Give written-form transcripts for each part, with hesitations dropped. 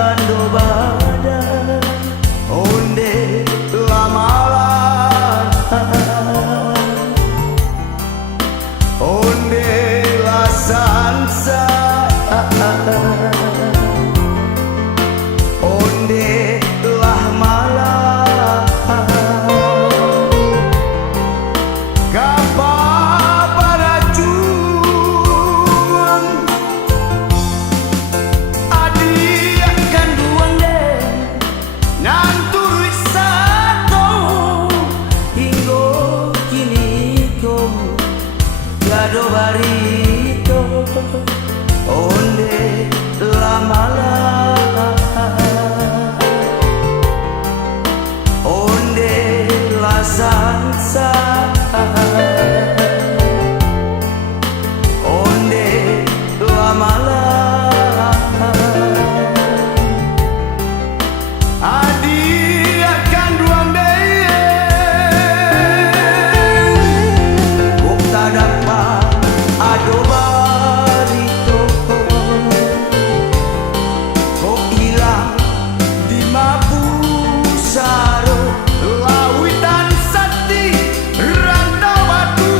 gando bada onde lamalan onde la sansa onde lah malam kapa para cuang adi akan duang de nanturi sato hinggo kini ko gado barito onde la malam onde la sansa onde la malam adi akan duang deye kok tak dapat ado barito kok hilang di mapusaro lawitan sati rantau batu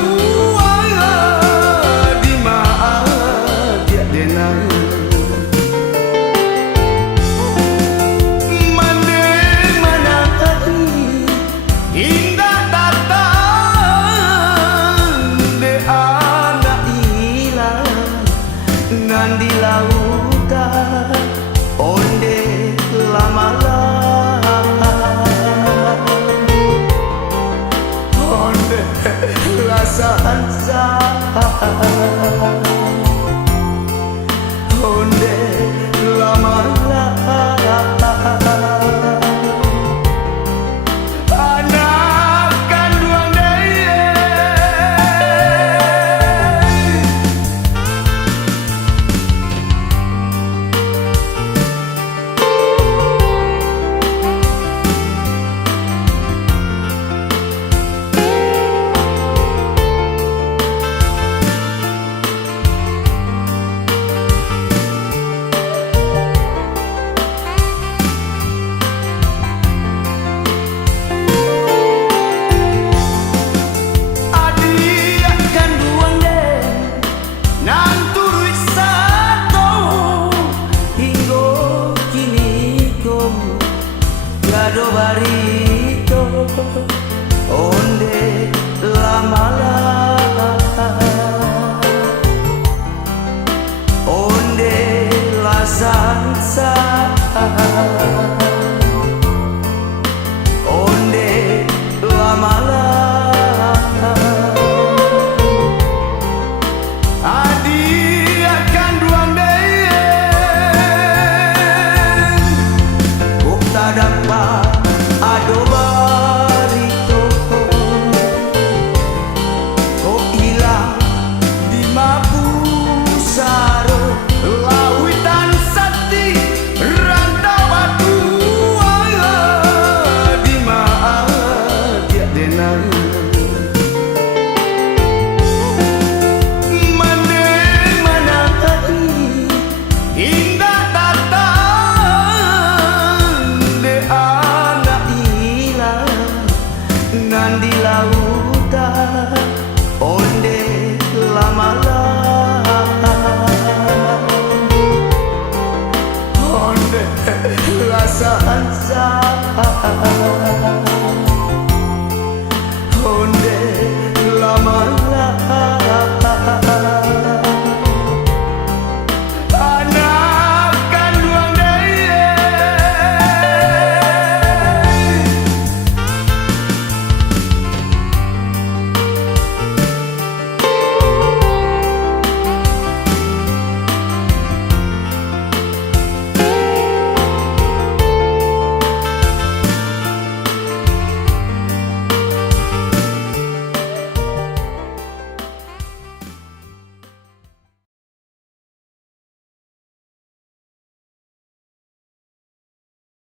di dia denang mane mana indah datang de anak hilang nan di lautan onde la malam onde la sansa onde la malam anak kandung deye gado barito onde la malam onde la sansa onde la malam adi akan duang deye kok tak dapat ado barito kok hilang di mapusaro lawitan sati rantau batu di dia denang mane mana indah datang de anak hilang nan di lautan onde la malam onde la sansa onde